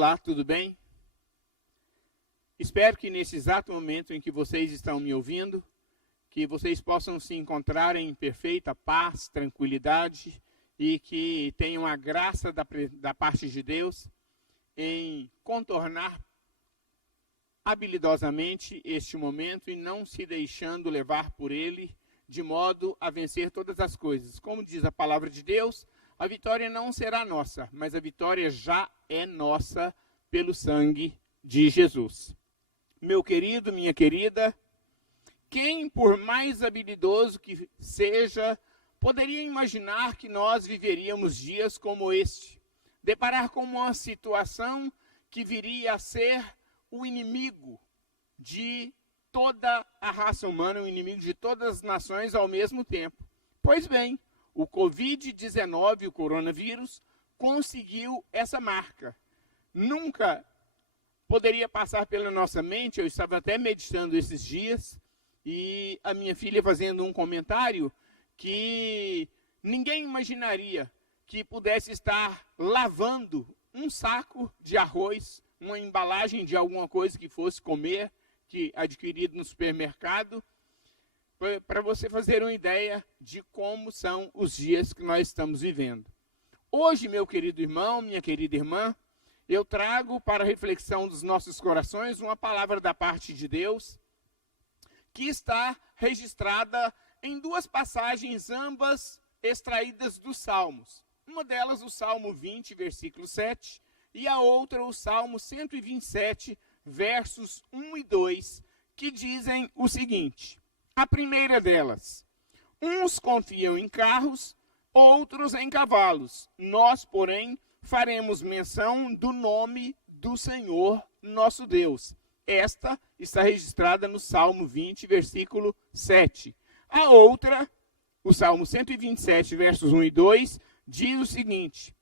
Olá, tudo bem? Espero que nesse exato momento em que vocês estão me ouvindo, que vocês possam se encontrar em perfeita paz, tranquilidade e que tenham a graça da parte de Deus em contornar habilidosamente este momento e não se deixando levar por ele, de modo a vencer todas as coisas. Como diz a palavra de Deus, a vitória não será nossa, mas a vitória já é nossa pelo sangue de Jesus. Meu querido, minha querida, quem, por mais habilidoso que seja, poderia imaginar que nós viveríamos dias como este? Deparar com uma situação que viria a ser o inimigo de toda a raça humana, o inimigo de todas as nações ao mesmo tempo. Pois bem, o Covid-19, o coronavírus, conseguiu essa marca. Nunca poderia passar pela nossa mente, eu estava até meditando esses dias, e a minha filha fazendo um comentário que ninguém imaginaria que pudesse estar lavando um saco de arroz, uma embalagem de alguma coisa que fosse comer, que adquirido no supermercado, para você fazer uma ideia de como são os dias que nós estamos vivendo. Hoje, meu querido irmão, minha querida irmã, eu trago para a reflexão dos nossos corações uma palavra da parte de Deus que está registrada em duas passagens, ambas extraídas dos Salmos. Uma delas, o Salmo 20, versículo 7, e a outra, o Salmo 127, versos 1 e 2, que dizem o seguinte: a primeira delas: uns confiam em carros, outros em cavalos. Nós, porém, faremos menção do nome do Senhor nosso Deus. Esta está registrada no Salmo 20, versículo 7. A outra, o Salmo 127, versos 1 e 2, diz o seguinte: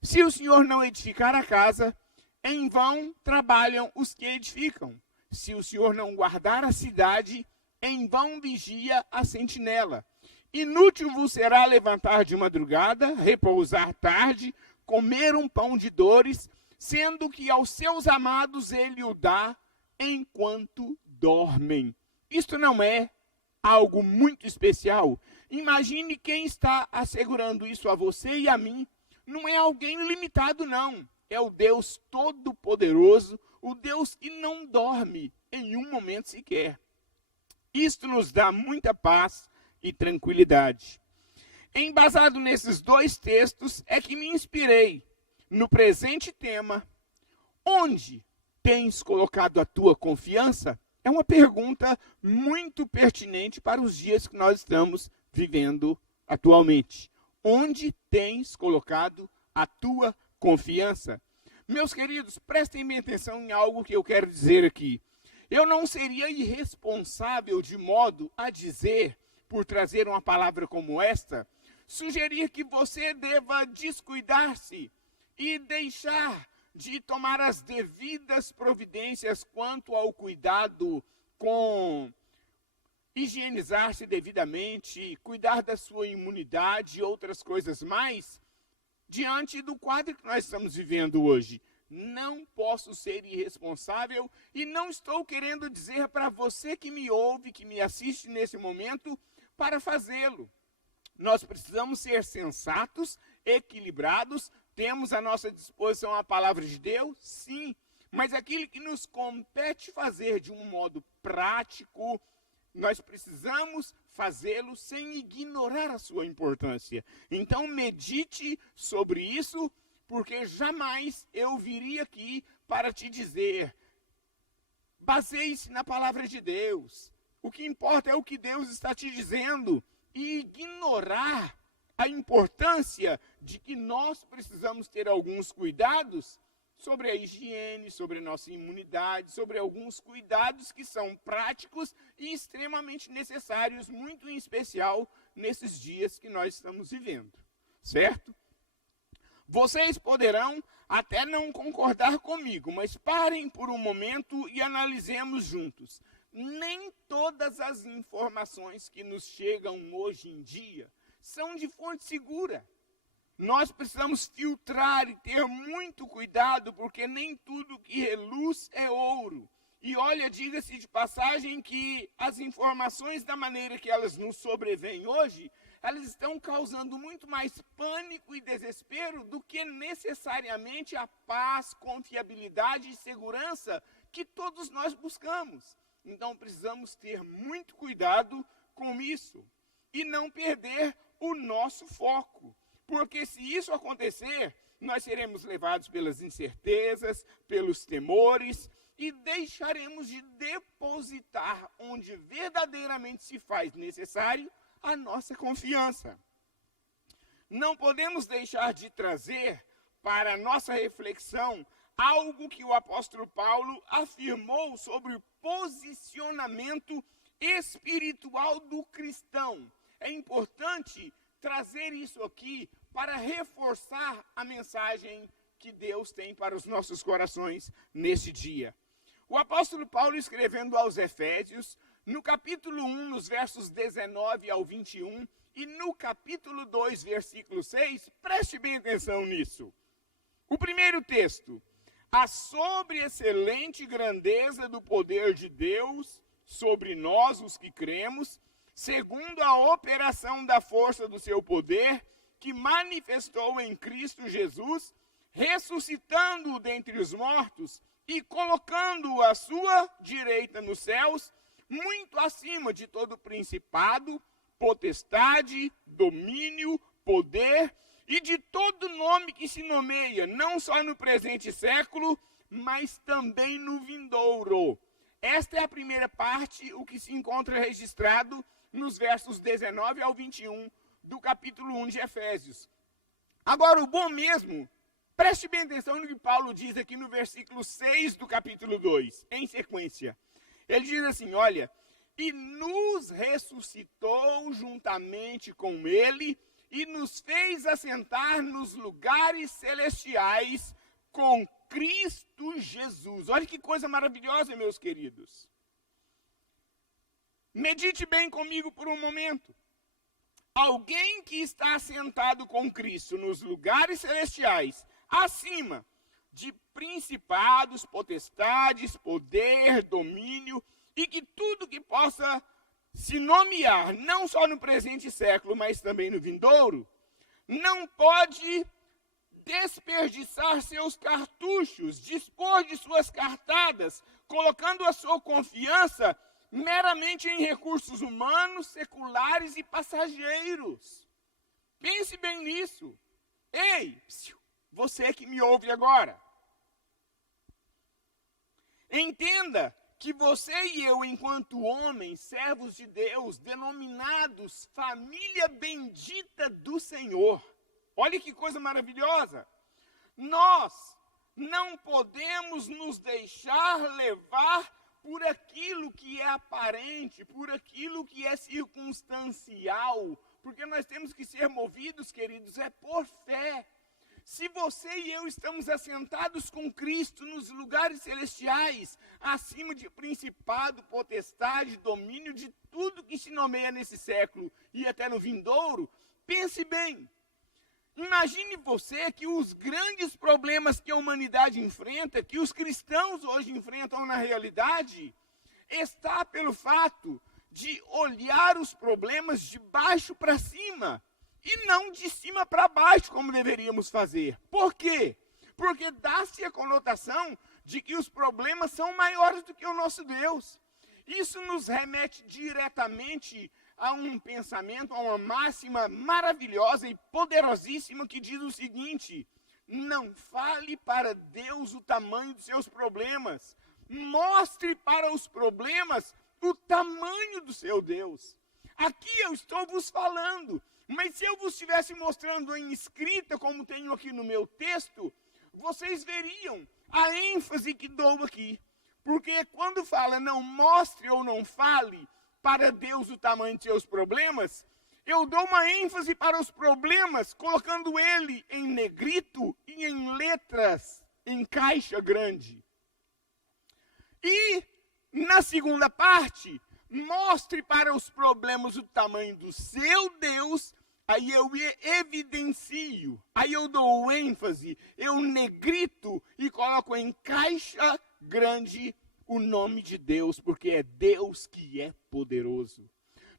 se o Senhor não edificar a casa, em vão trabalham os que edificam. Se o Senhor não guardar a cidade, em vão vigia a sentinela. Inútil vos será levantar de madrugada, repousar tarde, comer um pão de dores, sendo que aos seus amados ele o dá enquanto dormem. Isto não é algo muito especial? Imagine quem está assegurando isso a você e a mim. Não é alguém limitado, não. É o Deus Todo-Poderoso, o Deus que não dorme em um momento sequer. Isto nos dá muita paz e tranquilidade. Embasado nesses dois textos é que me inspirei no presente tema. Onde tens colocado a tua confiança? É uma pergunta muito pertinente para os dias que nós estamos vivendo atualmente. Onde tens colocado a tua confiança? Meus queridos, prestem bem atenção em algo que eu quero dizer aqui. Eu não seria irresponsável de modo a dizer, por trazer uma palavra como esta, sugerir que você deva descuidar-se e deixar de tomar as devidas providências quanto ao cuidado com higienizar-se devidamente, cuidar da sua imunidade e outras coisas mais, diante do quadro que nós estamos vivendo hoje. Não posso ser irresponsável e não estou querendo dizer para você que me ouve, que me assiste nesse momento, para fazê-lo. Nós precisamos ser sensatos, equilibrados, temos à nossa disposição a palavra de Deus, sim, mas aquilo que nos compete fazer de um modo prático, nós precisamos fazê-lo sem ignorar a sua importância. Então medite sobre isso, porque jamais eu viria aqui para te dizer, baseie-se na palavra de Deus. O que importa é o que Deus está te dizendo. E ignorar a importância de que nós precisamos ter alguns cuidados sobre a higiene, sobre a nossa imunidade, sobre alguns cuidados que são práticos e extremamente necessários, muito em especial nesses dias que nós estamos vivendo, certo? Vocês poderão até não concordar comigo, mas parem por um momento e analisemos juntos. Nem todas as informações que nos chegam hoje em dia são de fonte segura. nós precisamos filtrar e ter muito cuidado, porque nem tudo que reluz é ouro. E olha, diga-se de passagem que as informações da maneira que elas nos sobrevêm hoje, elas estão causando muito mais pânico e desespero do que necessariamente a paz, confiabilidade e segurança que todos nós buscamos. Então precisamos ter muito cuidado com isso e não perder o nosso foco. Porque se isso acontecer, nós seremos levados pelas incertezas, pelos temores e deixaremos de depositar onde verdadeiramente se faz necessário a nossa confiança. Não podemos deixar de trazer para a nossa reflexão algo que o apóstolo Paulo afirmou sobre o posicionamento espiritual do cristão. É importante trazer isso aqui para reforçar a mensagem que Deus tem para os nossos corações neste dia. O apóstolo Paulo, escrevendo aos Efésios, no capítulo 1, nos versos 19 ao 21, e no capítulo 2, versículo 6, preste bem atenção nisso. O primeiro texto: a sobreexcelente grandeza do poder de Deus sobre nós, os que cremos, segundo a operação da força do seu poder, que manifestou em Cristo Jesus, ressuscitando-o dentre os mortos e colocando-o à sua direita nos céus, muito acima de todo principado, potestade, domínio, poder e de todo nome que se nomeia, não só no presente século, mas também no vindouro. Esta é a primeira parte, o que se encontra registrado nos versos 19 ao 21 do capítulo 1 de Efésios. Agora, o bom mesmo, preste bem atenção no que Paulo diz aqui no versículo 6 do capítulo 2, em sequência. Ele diz assim, olha, e nos ressuscitou juntamente com ele e nos fez assentar nos lugares celestiais com Cristo Jesus. Olha que coisa maravilhosa, meus queridos. Medite bem comigo por um momento. Alguém que está assentado com Cristo nos lugares celestiais, acima de principados, potestades, poder, domínio, e que tudo que possa se nomear, não só no presente século, mas também no vindouro, não pode desperdiçar seus cartuchos, dispor de suas cartadas, colocando a sua confiança meramente em recursos humanos, seculares e passageiros. Pense bem nisso. Ei, você que me ouve agora. Entenda que você e eu, enquanto homens, servos de Deus, denominados família bendita do Senhor, olha que coisa maravilhosa, nós não podemos nos deixar levar por aquilo que é aparente, por aquilo que é circunstancial, porque nós temos que ser movidos, queridos, é por fé. Se você e eu estamos assentados com Cristo nos lugares celestiais, acima de principado, potestade, domínio, de tudo que se nomeia nesse século e até no vindouro, pense bem. Imagine você que os grandes problemas que a humanidade enfrenta, que os cristãos hoje enfrentam na realidade, está pelo fato de olhar os problemas de baixo para cima e não de cima para baixo, como deveríamos fazer. Por quê? Porque dá-se a conotação de que os problemas são maiores do que o nosso Deus. Isso nos remete diretamente a um pensamento, a uma máxima maravilhosa e poderosíssima que diz o seguinte: não fale para Deus o tamanho dos seus problemas, mostre para os problemas o tamanho do seu Deus. Aqui eu estou vos falando, mas se eu vos estivesse mostrando em escrita, como tenho aqui no meu texto, vocês veriam a ênfase que dou aqui. Porque quando fala não mostre ou não fale para Deus o tamanho de seus problemas, eu dou uma ênfase para os problemas, colocando ele em negrito e em letras, em caixa grande. E, na segunda parte, mostre para os problemas o tamanho do seu Deus, aí eu evidencio, aí eu dou ênfase, eu negrito e coloco em caixa grande o nome de Deus, porque é Deus que é poderoso.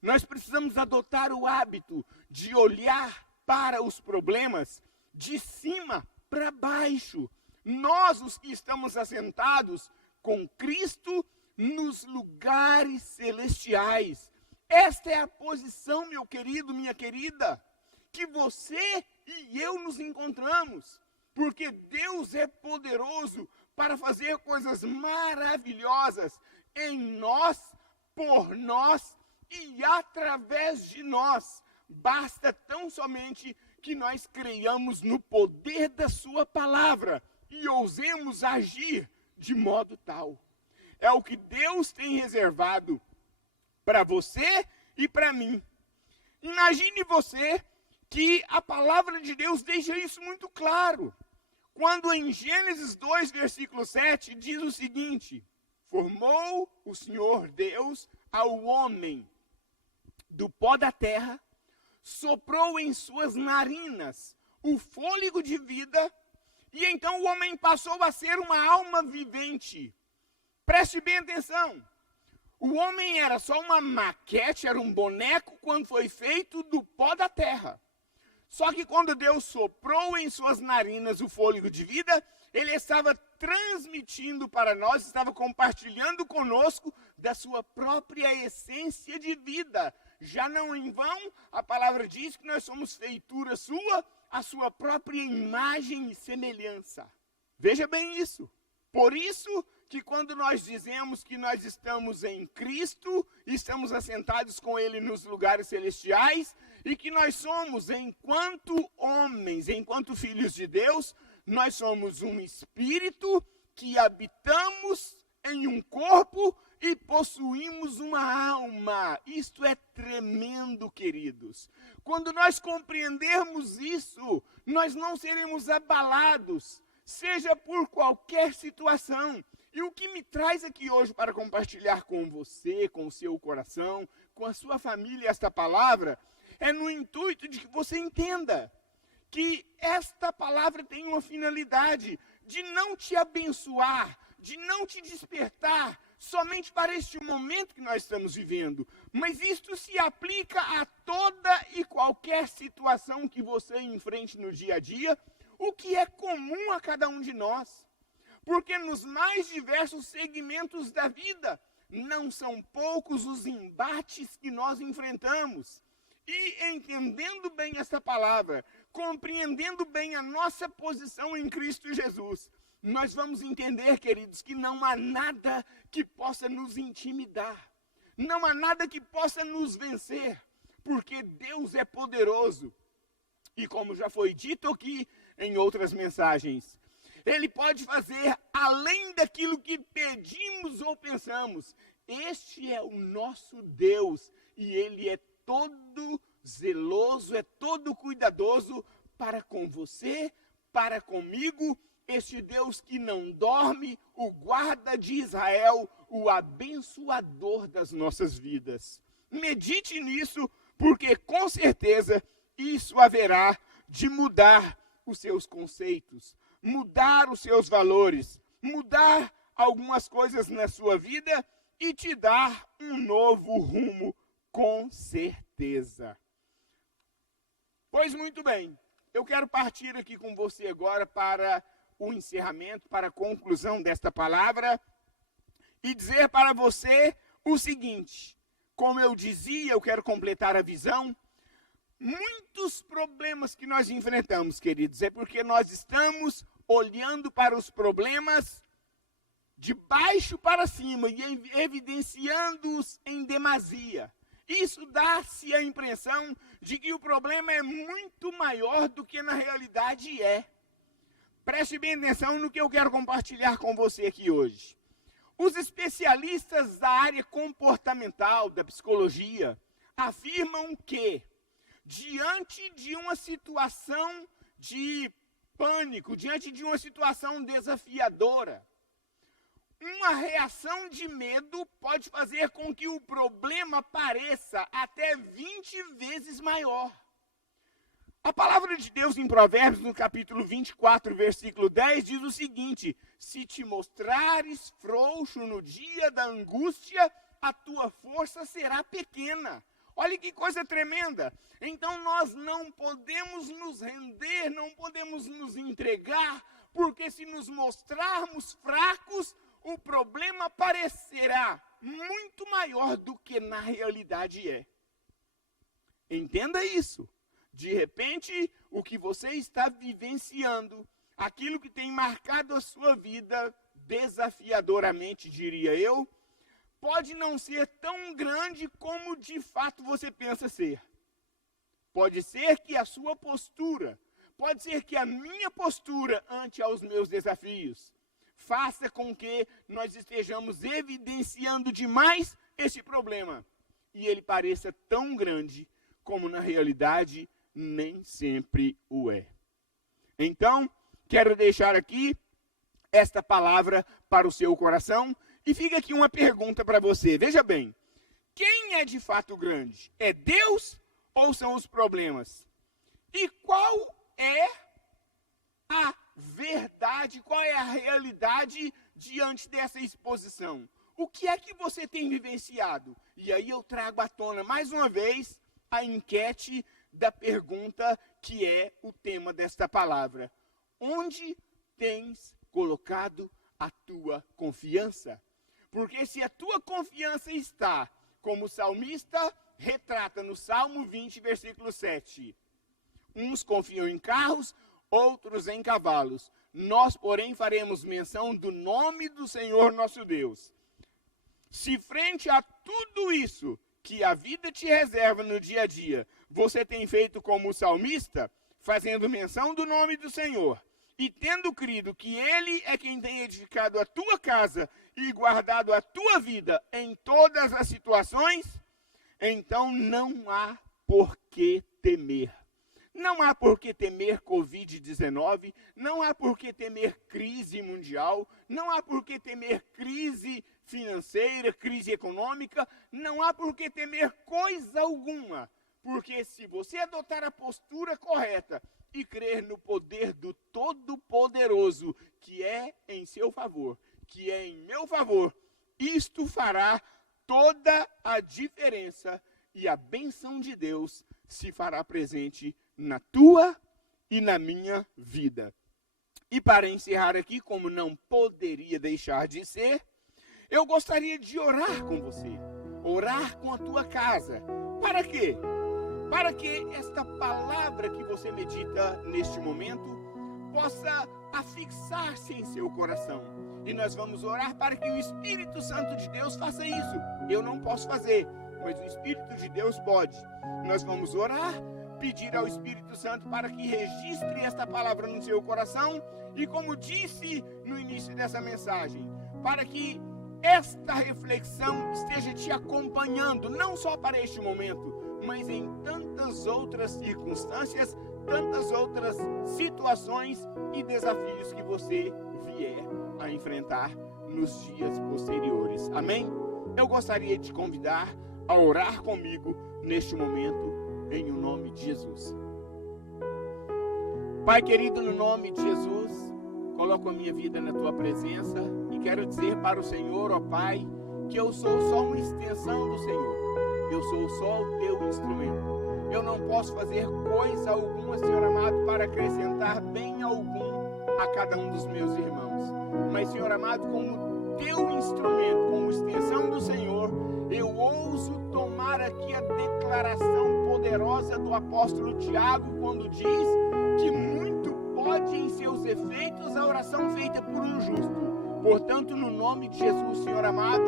Nós precisamos adotar o hábito de olhar para os problemas de cima para baixo. Nós, os que estamos assentados com Cristo nos lugares celestiais. Esta é a posição, meu querido, minha querida, que você e eu nos encontramos. Porque Deus é poderoso para fazer coisas maravilhosas em nós, por nós e através de nós. Basta tão somente que nós creiamos no poder da sua palavra e ousemos agir de modo tal. É o que Deus tem reservado para você e para mim. Imagine você que a palavra de Deus deixa isso muito claro. Quando em Gênesis 2, versículo 7, diz o seguinte: formou o Senhor Deus ao homem do pó da terra, soprou em suas narinas o fôlego de vida, e então o homem passou a ser uma alma vivente. Preste bem atenção. O homem era só uma maquete, era um boneco quando foi feito do pó da terra. Só que quando Deus soprou em suas narinas o fôlego de vida, ele estava transmitindo para nós, estava compartilhando conosco da sua própria essência de vida. Já não em vão, a palavra diz que nós somos feitura sua, a sua própria imagem e semelhança. Veja bem isso. Por isso que quando nós dizemos que nós estamos em Cristo, estamos assentados com Ele nos lugares celestiais, e que nós somos, enquanto homens, enquanto filhos de Deus, nós somos um espírito que habitamos em um corpo e possuímos uma alma. Isto é tremendo, queridos. Quando nós compreendermos isso, nós não seremos abalados, seja por qualquer situação. E o que me traz aqui hoje para compartilhar com você, com o seu coração, com a sua família esta palavra, é no intuito de que você entenda que esta palavra tem uma finalidade de não te abençoar, de não te despertar somente para este momento que nós estamos vivendo, mas isto se aplica a toda e qualquer situação que você enfrente no dia a dia, o que é comum a cada um de nós. Porque nos mais diversos segmentos da vida, não são poucos os embates que nós enfrentamos. E entendendo bem essa palavra, compreendendo bem a nossa posição em Cristo Jesus, nós vamos entender, queridos, que não há nada que possa nos intimidar. Não há nada que possa nos vencer, porque Deus é poderoso. E como já foi dito aqui em outras mensagens, Ele pode fazer além daquilo que pedimos ou pensamos. Este é o nosso Deus e Ele é todo zeloso, é todo cuidadoso para com você, para comigo. Este Deus que não dorme, o guarda de Israel, o abençoador das nossas vidas. Medite nisso, porque com certeza isso haverá de mudar os seus conceitos, mudar os seus valores, mudar algumas coisas na sua vida e te dar um novo rumo, com certeza. Pois muito bem, eu quero partir aqui com você agora para o encerramento, para a conclusão desta palavra e dizer para você o seguinte: como eu dizia, eu quero completar a visão. Muitos problemas que nós enfrentamos, queridos, é porque nós estamos olhando para os problemas de baixo para cima e evidenciando-os em demasia. Isso dá-se a impressão de que o problema é muito maior do que na realidade é. Preste bem atenção no que eu quero compartilhar com você aqui hoje. Os especialistas da área comportamental, da psicologia, afirmam que, diante de uma situação de pânico, diante de uma situação desafiadora, uma reação de medo pode fazer com que o problema pareça até 20 vezes maior. A palavra de Deus em Provérbios, no capítulo 24, versículo 10, diz o seguinte: se te mostrares frouxo no dia da angústia, a tua força será pequena. Olha que coisa tremenda. Então nós não podemos nos render, não podemos nos entregar, porque se nos mostrarmos fracos, o problema parecerá muito maior do que na realidade é. Entenda isso. De repente, o que você está vivenciando, aquilo que tem marcado a sua vida desafiadoramente, diria eu, pode não ser tão grande como de fato você pensa ser. Pode ser que a sua postura, pode ser que a minha postura ante aos meus desafios, faça com que nós estejamos evidenciando demais esse problema. E ele pareça tão grande como na realidade nem sempre o é. Então, quero deixar aqui esta palavra para o seu coração. E fica aqui uma pergunta para você. Veja bem, quem é de fato grande? É Deus ou são os problemas? E qual é a verdade, qual é a realidade diante dessa exposição? O que é que você tem vivenciado? E aí eu trago à tona mais uma vez a enquete da pergunta que é o tema desta palavra. Onde tens colocado a tua confiança? Porque se a tua confiança está, como o salmista retrata no Salmo 20, versículo 7, uns confiam em carros, outros em cavalos. Nós, porém, faremos menção do nome do Senhor nosso Deus. Se frente a tudo isso que a vida te reserva no dia a dia, você tem feito como o salmista, fazendo menção do nome do Senhor, e tendo crido que Ele é quem tem edificado a tua casa e guardado a tua vida em todas as situações, então não há por que temer. Não há por que temer Covid-19, não há por que temer crise mundial, não há por que temer crise financeira, crise econômica, não há por que temer coisa alguma. Porque se você adotar a postura correta e crer no poder do Todo-Poderoso, que é em seu favor, que é em meu favor, isto fará toda a diferença e a bênção de Deus se fará presente na tua e na minha vida. E para encerrar aqui, como não poderia deixar de ser, eu gostaria de orar com você, orar com a tua casa. Para quê? Para que esta palavra que você medita neste momento possa afixar-se em seu coração. E nós vamos orar para que o Espírito Santo de Deus faça isso. Eu não posso fazer, mas o Espírito de Deus pode. Nós vamos orar, pedir ao Espírito Santo para que registre esta palavra no seu coração. E como disse no início dessa mensagem, para que esta reflexão esteja te acompanhando, não só para este momento, mas em tantas outras circunstâncias, tantas outras situações e desafios que você vier a enfrentar nos dias posteriores. Amém? Eu gostaria de te convidar a orar comigo neste momento, em o nome de Jesus. Pai querido, no nome de Jesus, coloco a minha vida na tua presença e quero dizer para o Senhor, ó Pai, que eu sou só uma extensão do Senhor. Eu sou só o teu instrumento. Eu não posso fazer coisa alguma, Senhor amado, para acrescentar bem algum a cada um dos meus irmãos. Mas, Senhor amado, como teu instrumento, como extensão do Senhor, eu ouso tomar aqui a declaração poderosa do apóstolo Tiago, quando diz que muito pode em seus efeitos a oração feita por um justo. Portanto, no nome de Jesus, Senhor amado,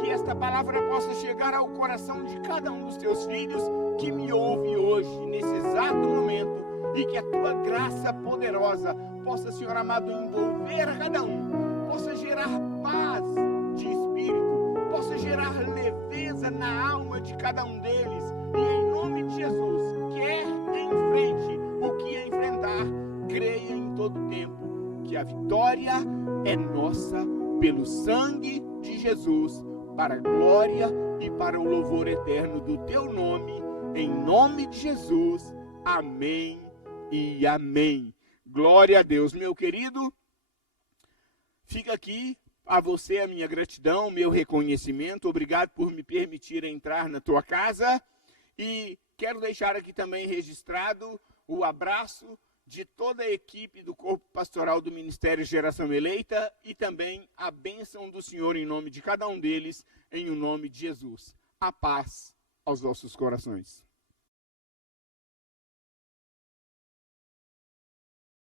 que esta palavra possa chegar ao coração de cada um dos teus filhos que me ouve hoje, nesse exato momento, e que a tua graça poderosa possa, Senhor amado, envolver a cada um, possa gerar paz de espírito, possa gerar leveza na alma de cada um deles, e em nome de Jesus, quer enfrente o que enfrentar, creia em todo tempo que a vitória é nossa pelo sangue de Jesus, para a glória e para o louvor eterno do teu nome, em nome de Jesus. Amém e amém. Glória a Deus. Meu querido, fica aqui a você a minha gratidão, meu reconhecimento. Obrigado por me permitir entrar na tua casa. E quero deixar aqui também registrado o abraço de toda a equipe do Corpo Pastoral do Ministério Geração Eleita e também a bênção do Senhor em nome de cada um deles, em o nome de Jesus. A paz aos vossos corações.